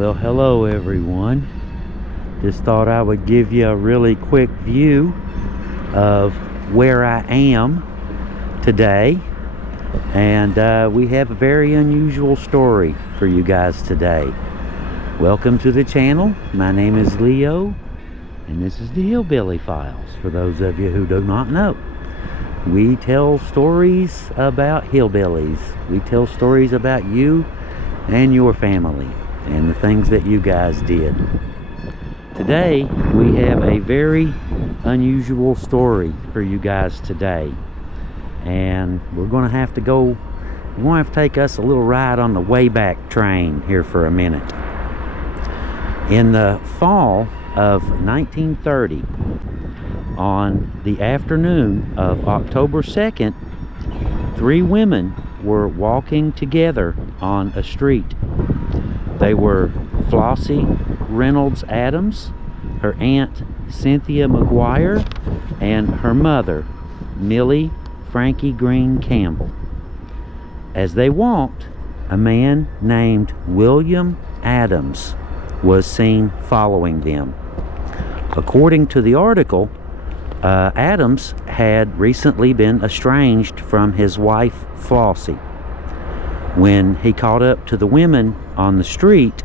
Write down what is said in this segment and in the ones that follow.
Well, hello everyone. Just thought I would give you a really quick view of where I am today. And we have a very unusual story for you guys today. Welcome to the channel. My name is Leo, and this is the Hillbilly Files, for those of you who do not know. We tell stories about hillbillies. We tell stories about you and your family and the things that you guys did. Today we have a very unusual story for you guys today, and we're going to have to take us a little ride on the Wayback Train here for a minute. In the fall of 1930, on the afternoon of October 2nd, three women were walking together on a street. They were Flossie Reynolds Adams, her aunt Cynthia McGuire, and her mother Millie Frankie Green Campbell. As they walked, a man named William Adams was seen following them. According to the article, Adams had recently been estranged from his wife Flossie. When he caught up to the women on the street,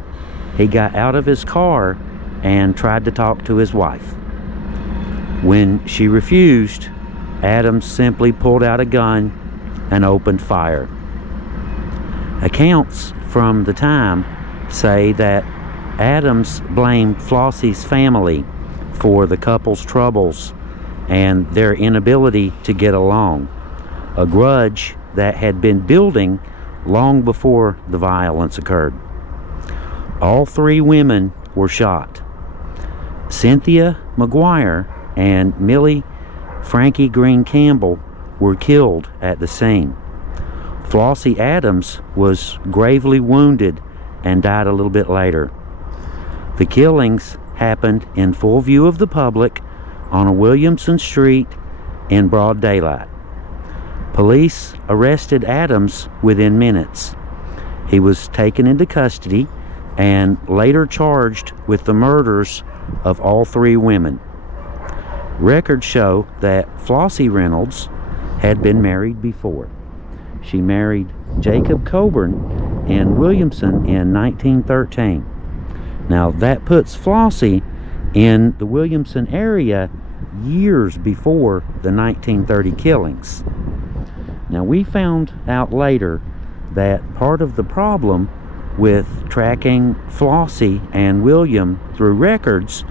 he got out of his car and tried to talk to his wife. When she refused, Adams simply pulled out a gun and opened fire. Accounts from the time say that Adams blamed Flossie's family for the couple's troubles and their inability to get along, a grudge that had been building long before the violence occurred. All three women were shot. Cynthia McGuire and Millie Frankie Green Campbell were killed at the scene. Flossie Adams was gravely wounded and died a little bit later. The killings happened in full view of the public on a Williamson Street in broad daylight. Police arrested Adams within minutes. He was taken into custody and later charged with the murders of all three women. Records show that Flossie Reynolds had been married before. She married Jacob Coburn in Williamson in 1913. Now that puts Flossie in the Williamson area years before the 1930 killings. Now, we found out later that part of the problem with tracking Flossie and William through records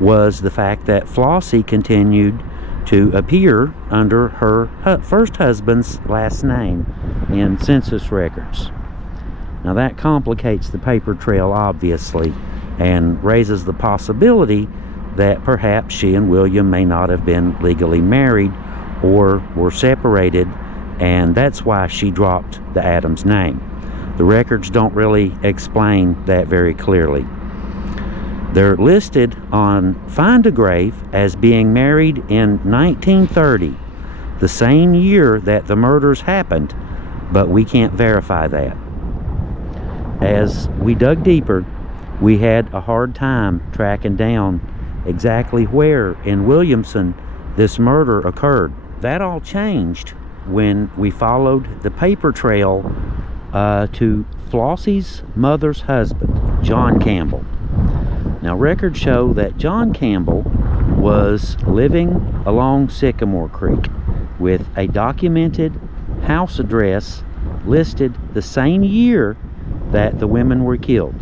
was the fact that Flossie continued to appear under her first husband's last name in census records. Now, that complicates the paper trail, obviously, and raises the possibility that perhaps she and William may not have been legally married or were separated, and that's why she dropped the Adams name. The records don't really explain that very clearly. They're listed on Find a Grave as being married in 1930, the same year that the murders happened, but we can't verify that. As we dug deeper, we had a hard time tracking down exactly where in Williamson this murder occurred. That all changed when we followed the paper trail to Flossie's mother's husband, John Campbell. Now, records show that John Campbell was living along Sycamore Creek with a documented house address listed the same year that the women were killed.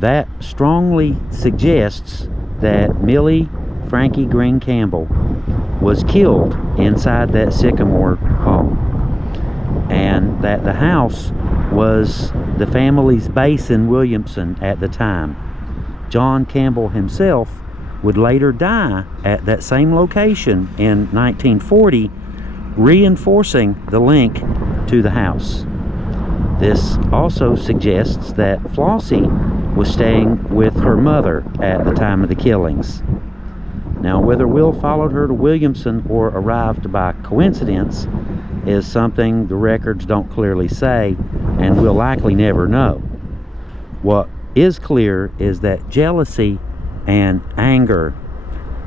That strongly suggests that Millie Frankie Green Campbell was killed inside that Sycamore home, and that the house was the family's base in Williamson at the time. John Campbell himself would later die at that same location in 1940, reinforcing the link to the house. This also suggests that Flossie was staying with her mother at the time of the killings. Now, whether Will followed her to Williamson or arrived by coincidence is something the records don't clearly say, and we'll likely never know. What is clear is that jealousy and anger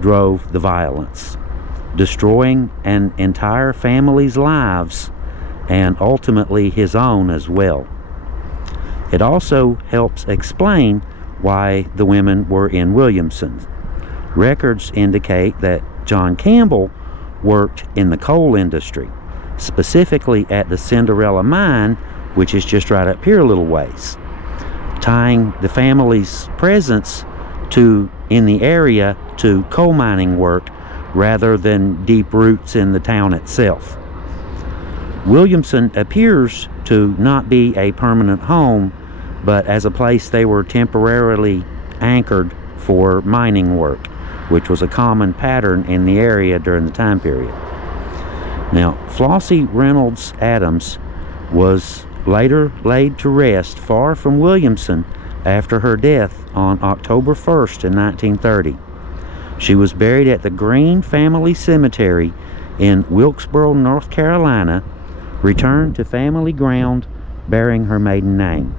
drove the violence, destroying an entire family's lives and ultimately his own as well. It also helps explain why the women were in Williamson. Records indicate that John Campbell worked in the coal industry, specifically at the Cinderella mine, which is just right up here a little ways, tying the family's presence in the area to coal mining work rather than deep roots in the town itself. Williamson appears to not be a permanent home, but as a place they were temporarily anchored for mining work, which was a common pattern in the area during the time period. Now, Flossie Reynolds Adams was later laid to rest far from Williamson after her death on October 1st in 1930. She was buried at the Green Family Cemetery in Wilkesboro, North Carolina, returned to family ground bearing her maiden name.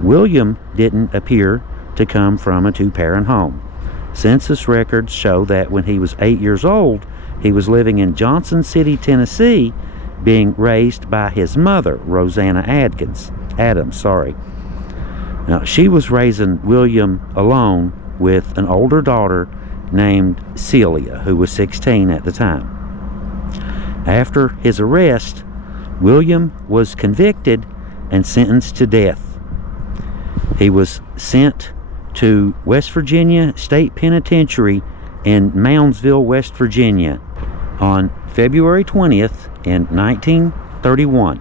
William didn't appear to come from a two-parent home. Census records show that when he was 8 years old, he was living in Johnson City, Tennessee, being raised by his mother, Rosanna Adams. Now, she was raising William alone with an older daughter named Celia, who was 16 at the time. After his arrest, William was convicted and sentenced to death. He was sent to West Virginia State Penitentiary in Moundsville, West Virginia on February 20th in 1931.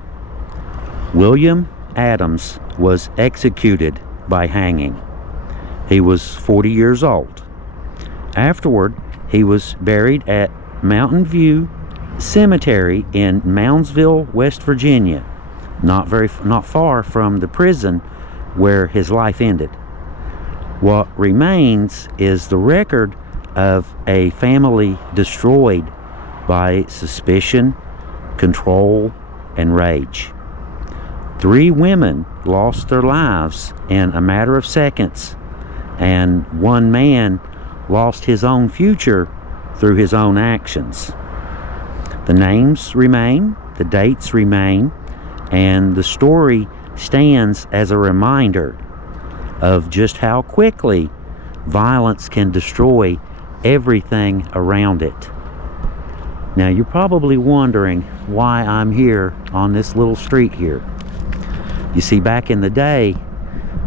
William Adams was executed by hanging. He was 40 years old. Afterward, he was buried at Mountain View Cemetery in Moundsville, West Virginia, not far from the prison where his life ended. What remains is the record of a family destroyed by suspicion, control, and rage. 3 women lost their lives in a matter of seconds, and 1 man lost his own future through his own actions. The names remain, the dates remain, and the story stands as a reminder of just how quickly violence can destroy everything around it. Now, you're probably wondering why I'm here on this little street here. You see, back in the day,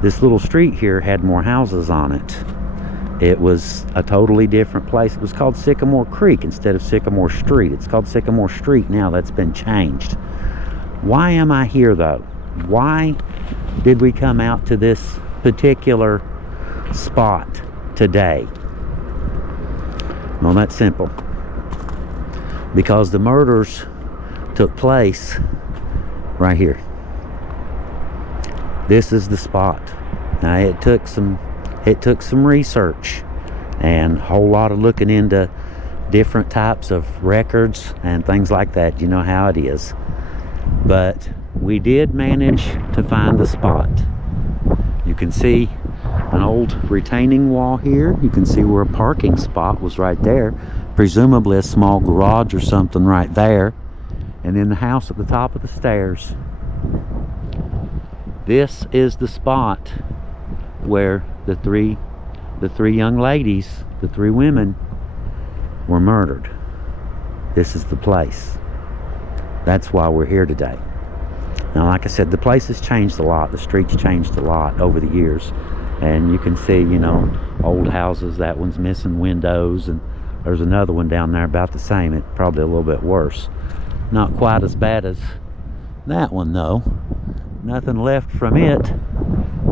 this little street here had more houses on it. It was a totally different place. It was called Sycamore Creek instead of Sycamore Street. It's called Sycamore Street now. That's been changed. Why am I here, though? Why did we come out to this particular spot today? Well, that's simple. Because the murders took place right here. This is the spot. Now, it took some research and a whole lot of looking into different types of records and things like that. You know how it is. But we did manage to find the spot. You can see an old retaining wall here. You can see where a parking spot was right there. Presumably a small garage or something right there. And then the house at the top of the stairs. This is the spot where the three young ladies, the 3 women, were murdered. This is the place. That's why we're here today. Now, like I said, the place has changed a lot. The street's changed a lot over the years. And you can see, you know, old houses. That one's missing windows. And there's another one down there about the same. It's probably a little bit worse. Not quite as bad as that one, though. Nothing left from it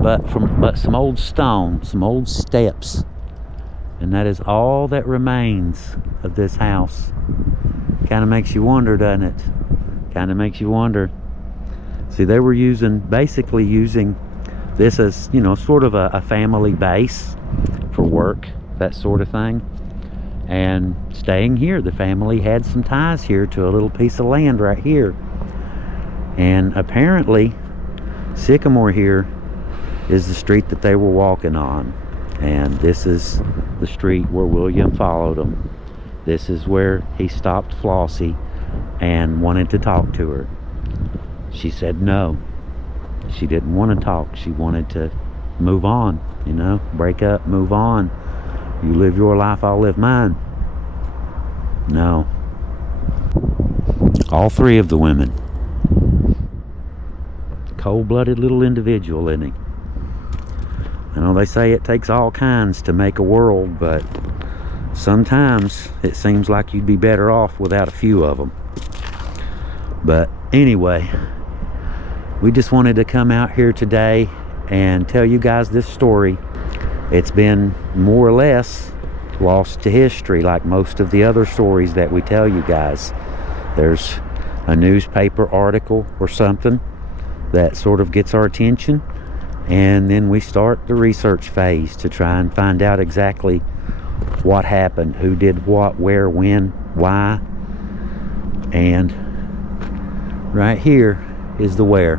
but some old stone, some old steps. And that is all that remains of this house. Kind of makes you wonder, doesn't it? Kind of makes you wonder. See, they were basically using this as, you know, sort of a family base for work, that sort of thing. And staying here, the family had some ties here to a little piece of land right here. And apparently, Sycamore here is the street that they were walking on. And this is the street where William followed them. This is where he stopped Flossie and wanted to talk to her. She said no. She didn't want to talk. She wanted to move on, you know, break up, move on. You live your life, I'll live mine. No. All three of the women. Cold-blooded little individual, isn't he? I know they say it takes all kinds to make a world, but sometimes it seems like you'd be better off without a few of them. But anyway, we just wanted to come out here today and tell you guys this story. It's been more or less lost to history, like most of the other stories that we tell you guys. There's a newspaper article or something that sort of gets our attention, and then we start the research phase to try and find out exactly what happened, who did what, where, when, why. And right here is the where.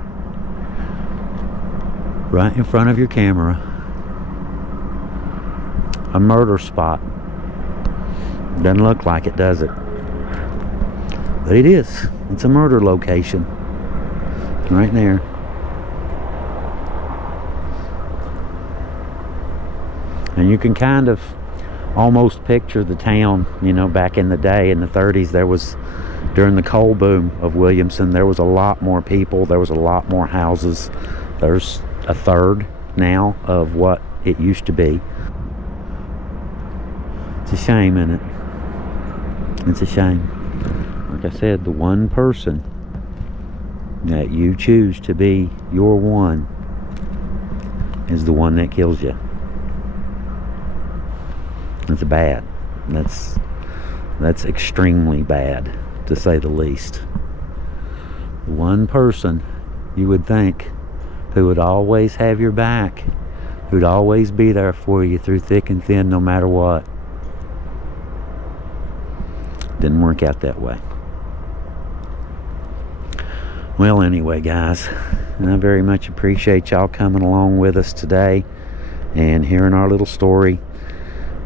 Right in front of your camera. A murder spot. Doesn't look like it, does it? But it is. It's a murder location. Right there. And you can kind of almost picture the town, you know, back in the day in the 30s. There was, during the coal boom of Williamson, there was a lot more people. There was a lot more houses. There's a third now of what it used to be. It's a shame, isn't it? It's a shame. Like I said, the one person that you choose to be your one is the one that kills you. That's bad. That's extremely bad, to say the least. The one person you would think who would always have your back, who'd always be there for you through thick and thin, no matter what. Didn't work out that way. Well, anyway, guys, I very much appreciate y'all coming along with us today and hearing our little story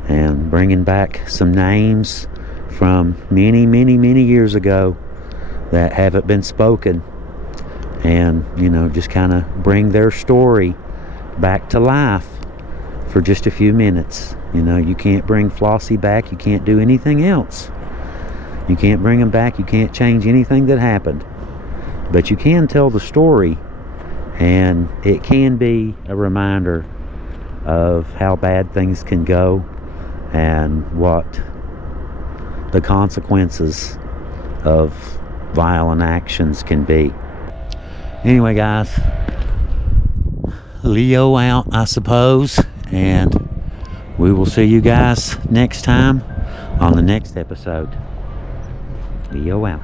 and bringing back some names from many, many, many years ago that haven't been spoken, and, you know, just kind of bring their story back to life for just a few minutes. You know, you can't bring Flossie back. You can't do anything else. You can't bring them back. You can't change anything that happened. But you can tell the story, and it can be a reminder of how bad things can go and what the consequences of violent actions can be. Anyway, guys, Leo out, I suppose, and we will see you guys next time on the next episode. Leo out.